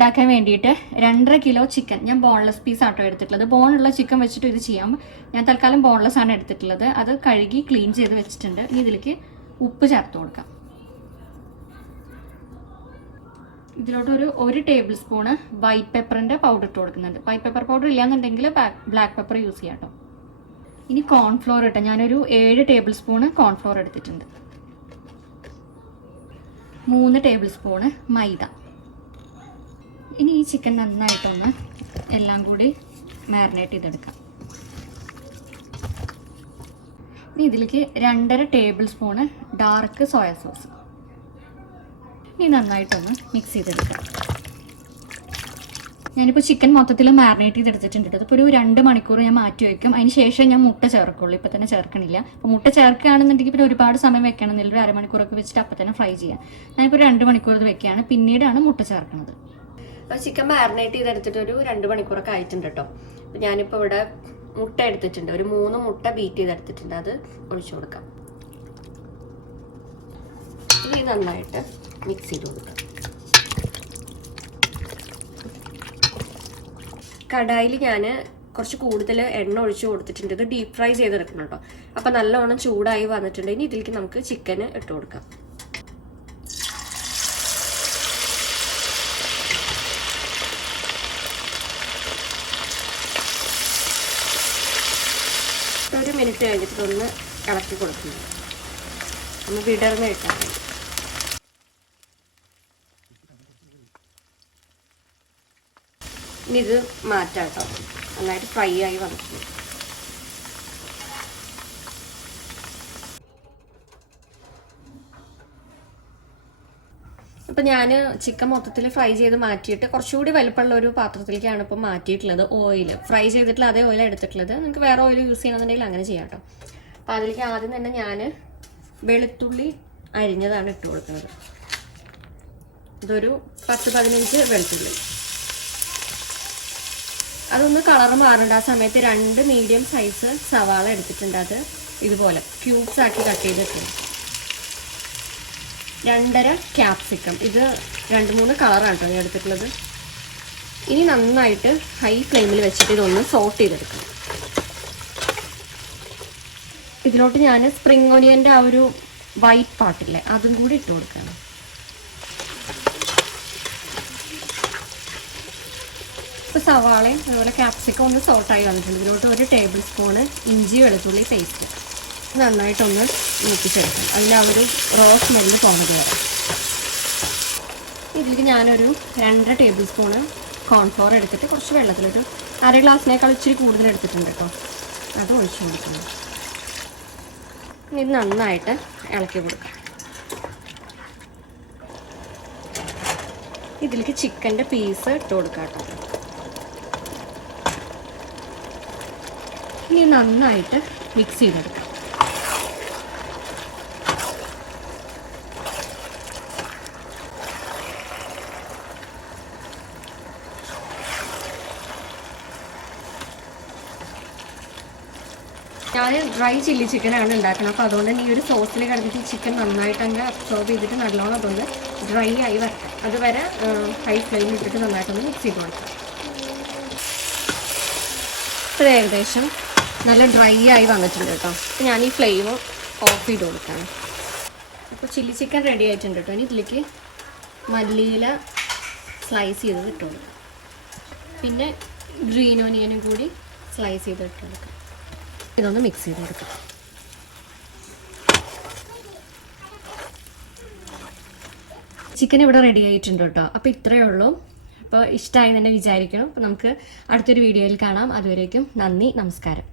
ഉണ്ടാക്കാൻ വേണ്ടിയിട്ട് 2.5 kilo chicken ഞാൻ ബോൺലെസ് പീസ് ആട്ടോ എടുത്തിട്ടുള്ളത്. ബോണുള്ള ചിക്കൻ വെച്ചിട്ട് ഇത് ചെയ്യാം. ഞാൻ തൽക്കാലം ബോൺലെസ് ആണ് എടുത്തിട്ടുള്ളത്. അത് കഴുകി ക്ലീൻ ചെയ്ത് വെച്ചിട്ടുണ്ട്. ഇനി ഇതിലേക്ക് ഉപ്പ് ചേർത്ത് കൊടുക്കാം. ഇതിലോട്ട് ഒരു ടേബിൾ സ്പൂണ് വൈറ്റ് പെപ്പറിൻ്റെ പൗഡർ ഇട്ട് കൊടുക്കുന്നുണ്ട്. വൈറ്റ് പെപ്പർ പൗഡർ ഇല്ലാന്നുണ്ടെങ്കിൽ ബ്ലാക്ക് പെപ്പർ യൂസ് ചെയ്യാം കേട്ടോ. ഇനി കോൺഫ്ലോർ ഇട്ട് ഞാനൊരു 7 ടേബിൾ സ്പൂണ് കോൺഫ്ലോർ എടുത്തിട്ടുണ്ട്. 3 ടേബിൾ സ്പൂണ് മൈദ. ഇനി ഈ ചിക്കൻ നന്നായിട്ടൊന്ന് എല്ലാം കൂടി മാരിനേറ്റ് ചെയ്തെടുക്കാം. ഇനി ഇതിലേക്ക് 2.5 table spoon dark soya sauce. ഇനി നന്നായിട്ടൊന്ന് മിക്സ് ചെയ്തെടുക്കാം. ഞാനിപ്പോൾ ചിക്കൻ മൊത്തത്തിൽ മാരിനേറ്റ് ചെയ്തെടുത്തിട്ടുണ്ട്. അതിപ്പോൾ ഒരു 2 മണിക്കൂർ ഞാൻ മാറ്റി വയ്ക്കും. അതിന് ശേഷം ഞാൻ മുട്ട ചേർക്കുള്ളൂ. ഇപ്പോൾ തന്നെ ചേർക്കണില്ല. അപ്പോൾ മുട്ട ചേർക്കുകയാണെന്നുണ്ടെങ്കിൽ പിന്നെ ഒരുപാട് സമയം വെക്കണമെന്നില്ല. ഒരു അരമണിക്കൂറൊക്കെ വെച്ചിട്ട് അപ്പം തന്നെ ഫ്രൈ ചെയ്യാം. ഞാനിപ്പോൾ 2 മണിക്കൂർ ഇത് വെക്കുകയാണ്. പിന്നീടാണ് മുട്ട ചേർക്കുന്നത്. അപ്പോൾ ചിക്കൻ മാരിനേറ്റ് ചെയ്തെടുത്തിട്ട് ഒരു 2 മണിക്കൂറൊക്കെ ആയിട്ടുണ്ട് കേട്ടോ. അപ്പോൾ ഞാനിപ്പോൾ ഇവിടെ മുട്ട എടുത്തിട്ടുണ്ട്. ഒരു 3 മുട്ട ബീറ്റ് ചെയ്തെടുത്തിട്ടുണ്ട്. അത് ഒഴിച്ചു കൊടുക്കാം. ഇനി നന്നായിട്ട് മിക്സ് ചെയ്ത് കൊടുക്കാം. കടായിൽ ഞാൻ കുറച്ച് കൂടുതൽ എണ്ണ ഒഴിച്ച് കൊടുത്തിട്ടുണ്ട്. ഇത് ഡീപ്പ് ഫ്രൈ ചെയ്തെടുക്കണം കേട്ടോ. അപ്പം നല്ലോണം ചൂടായി വന്നിട്ടുണ്ട്. ഇനി ഇതിലേക്ക് നമുക്ക് ചിക്കൻ ഇട്ട് കൊടുക്കാം. ഒരു മിനിറ്റ് കഴിഞ്ഞിട്ട് ഒന്ന് ഇളക്കി കൊടുക്കുന്നു. ഒന്ന് വിടർന്ന് ഇട്ടാൽ മതി. ഇനി ഇത് മാറ്റാം കേട്ടോ. നന്നായിട്ട് ഫ്രൈ ആയി വന്നിട്ടുണ്ട്. അപ്പം ഞാൻ ചിക്കൻ മൊത്തത്തിൽ ഫ്രൈ ചെയ്ത് മാറ്റിയിട്ട് കുറച്ചുകൂടി വലുപ്പമുള്ള ഒരു പാത്രത്തിലേക്കാണ് ഇപ്പം മാറ്റിയിട്ടുള്ളത്. ഓയിൽ ഫ്രൈ ചെയ്തിട്ടുള്ള അതേ ഓയിൽ എടുത്തിട്ടുള്ളത്. നിങ്ങൾക്ക് വേറെ ഓയിൽ യൂസ് ചെയ്യണമെന്നുണ്ടെങ്കിൽ അങ്ങനെ ചെയ്യാം കേട്ടോ. അപ്പോൾ അതിലേക്ക് ആദ്യം തന്നെ ഞാൻ വെളുത്തുള്ളി അരിഞ്ഞതാണ് ഇട്ട് കൊടുക്കുന്നത്. ഇതൊരു 10-15 വെളുത്തുള്ളി. അതൊന്ന് കളറ് മാറേണ്ട. ആ സമയത്ത് 2 മീഡിയം സൈസ് സവാള എടുത്തിട്ടുണ്ട്. അത് ഇതുപോലെ ക്യൂബ്സ് ആക്കി കട്ട് ചെയ്തിട്ടുണ്ട്. 2.5 ക്യാപ്സിക്കം. ഇത് 2-3 കളറാണ് കേട്ടോ ഞാൻ എടുത്തിട്ടുള്ളത്. ഇനി നന്നായിട്ട് ഹൈ ഫ്ലെയിമിൽ വെച്ചിട്ട് ഇതൊന്ന് സോട്ട് ചെയ്തെടുക്കണം. ഇതിലോട്ട് ഞാൻ സ്പ്രിംഗ് ഓനിയൻ്റെ ആ ഒരു വൈറ്റ് പാർട്ടില്ലേ അതും കൂടി ഇട്ട് കൊടുക്കണം. ഇപ്പോൾ സവാളയും അതുപോലെ ക്യാപ്സിക്കം ഒന്ന് സോട്ടായി വന്നിട്ടുണ്ട്. ഇതിലോട്ട് 1 ടേബിൾ സ്പൂണ് ഇഞ്ചി വെളുത്തുള്ളി പേസ്റ്റ് നന്നായിട്ടൊന്ന് മൂപ്പിച്ചെടുക്കണം. അതിൻ്റെ ആ ഒരു റോ സ്മെല്ല് പോകുന്നത് വരെ. ഇതിലേക്ക് ഞാനൊരു 2.5 ടേബിൾ സ്പൂണ് കോൺഫ്ലോർ എടുത്തിട്ട് കുറച്ച് വെള്ളത്തിലൊരു 1/2 ഗ്ലാസ്സിനേക്കാൾ ഇച്ചിരി കൂടുതൽ എടുത്തിട്ടുണ്ട് കേട്ടോ. അത് ഒഴിച്ചു കൊടുക്കണം. ഇത് നന്നായിട്ട് ഇളക്കി കൊടുക്കാം. ഇതിലേക്ക് ചിക്കൻ്റെ പീസ് ഇട്ട് കൊടുക്കാം കേട്ടോ. ഇനി നന്നായിട്ട് മിക്സ് ചെയ്തെടുക്കാം. ഞാൻ ഡ്രൈ ചില്ലി ചിക്കനാണ് ഉണ്ടാക്കുന്നത്. അപ്പോൾ അതുകൊണ്ട് തന്നെ ഈ ഒരു സോസിൽ കിടന്നിട്ട് ചിക്കൻ നന്നായിട്ട് അങ്ങ് അബ്സോർബ് ചെയ്തിട്ട് നല്ലോണം അതൊന്ന് ഡ്രൈ ആയി വരട്ടെ. അതുവരെ ഹൈ ഫ്ലെയിമിൽ ഇട്ടിട്ട് നന്നായിട്ടൊന്ന് മിക്സ് ചെയ്ത് കൊടുക്കാം. ഇപ്പോൾ ഏകദേശം നല്ല ഡ്രൈ ആയി വന്നിട്ടുണ്ട് കേട്ടോ. അപ്പോൾ ഞാൻ ഈ ഫ്ലെയിം ഓഫ് ചെയ്ത് കൊടുക്കാം. അപ്പോൾ ചില്ലി ചിക്കൻ റെഡി ആയിട്ടുണ്ട് കേട്ടോ. ഇനി ഇതിലേക്ക് മല്ലിയില സ്ലൈസ് ചെയ്തത് ഇട്ട് കൊടുക്കാം. പിന്നെ ഗ്രീൻ ഓനിയനും കൂടി സ്ലൈസ് ചെയ്ത് ഇട്ട് കൊടുക്കാം. ഇതൊന്ന് മിക്സ് ചെയ്ത് കൊടുക്കാം. ചിക്കൻ ഇവിടെ റെഡി ആയിട്ടുണ്ട് കേട്ടോ. അപ്പോൾ ഇത്രയേ ഉള്ളൂ. അപ്പോൾ ഇഷ്ടമായി തന്നെ വിചാരിക്കണം. അപ്പോൾ നമുക്ക് അടുത്തൊരു വീഡിയോയിൽ കാണാം. അതുവരേക്കും നന്ദി, നമസ്കാരം.